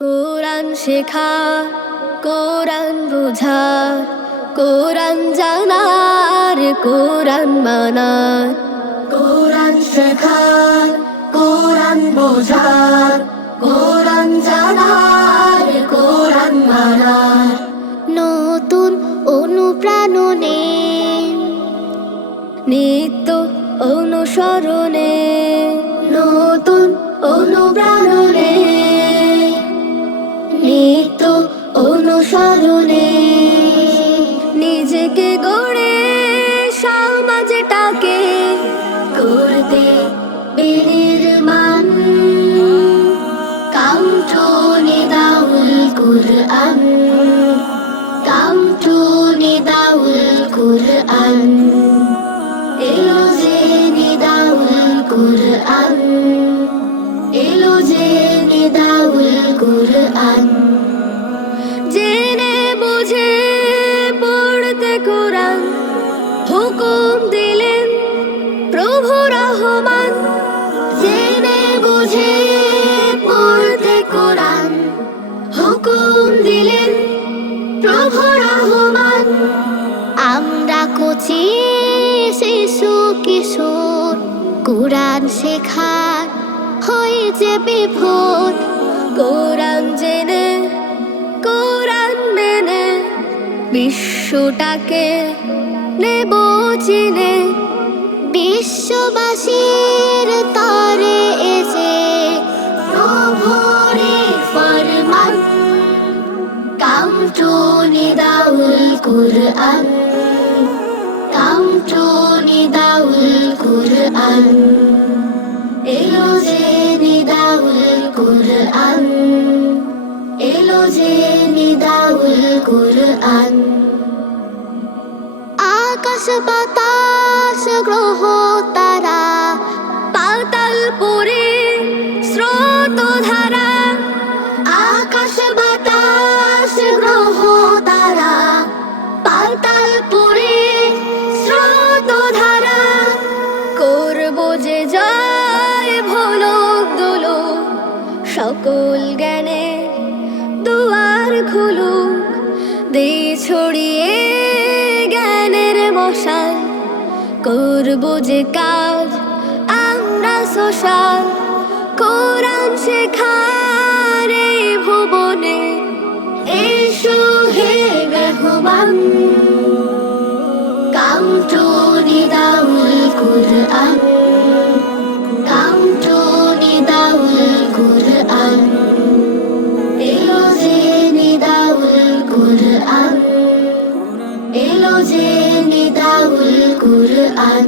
কোরআন শেখা, কোরআন বোঝা, কোরআন জানার, কোরআন মানার। কোরআন শেখা, কোরআন বোঝা, কোরআন জানার, কোরআন মানার। নতুন অনুপ্রাণনে, নিত্য অনুসরণে, নতুন অনুপ্রাণনে, নিত্য অনুসরণে, নিজেকে গড়ে সমাজটাকে করতে বিনির্মাণ। Come to Nidaul Quran, come to Nidaul Quran, এলো যে নিদাউল কুরআন, এলো যে নিদাউল কুরআন। জেনে বুঝে পড়তে কোরআন হুকুম দিলেন প্রভু রহমান। জেনে বুঝে পড়তে কোরআন হুকুম দিলেন প্রভু রহমান। আমরা কচি শিশু কিশোর কোরআন শেখার হয়েছে বিভোর। কোরআন জেনে, কোরআন মেনে, বিশ্বটাকে নেব চিনে। বিশ্ববাসীর তরে এসে প্রভুরে ফরমান। Come to Nidaul Quran, come to Nidaul Quran, এলো যে নিদাউল কুরআন, এলো যে নিদাউল কুরআন। আকাশ বাতাস গ্রহ তারা, পাতাল পুরে স্রোত ধারা। আকাশ বাতাস গ্রহ তারা, পাতাল পুরে স্রোত ধারা। করব যে জয় ভোলক দোলক, সকল জ্ঞানে দুয়ার খুলুক। দে ছড়িয়ে জ্ঞানের মশাল, করব যে কাজ আমরা সোশ্যাল। কোরআন শেখার এই ভুবনে এসো হে মেহমান। Come to Nidaul Quran, come to Nidaul Quran, এলো যে নিদাউল কুরআন, এলো যে নিদাউল কুরআন।